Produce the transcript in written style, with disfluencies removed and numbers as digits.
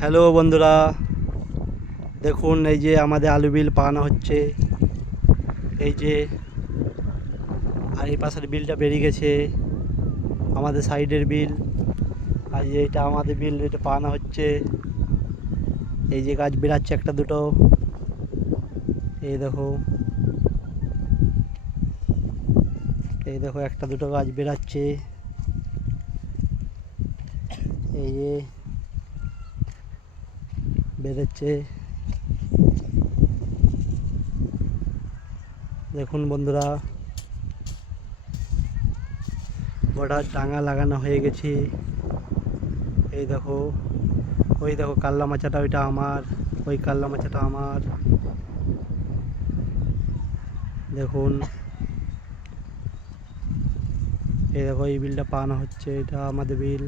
Hello বন্ধুরা, দেখুন এই যে আমাদের আলু বিল পাকানো হচ্ছে। এই যে আর এই পাশের বিলটা বেরিয়ে গেছে, আমাদের সাইডের বিল। আর যে এটা আমাদের বিল, এটা পাকানো হচ্ছে। এই যে গাছ বেরাচ্ছে একটা দুটো, এই দেখো, এই দেখো একটা দুটো গাছ বেরাচ্ছে। এই যে বেরোচ্ছে, দেখুন বন্ধুরা, গোটা ডাঙা লাগানো হয়ে গেছে। এই দেখো, ওই দেখো কাল্লা মাচাটা, ওইটা আমার, ওই কাল্লা মাচাটা আমার। দেখুন, এই দেখো এই বিলটা পাওয়ানো হচ্ছে, এটা আমাদের বিল।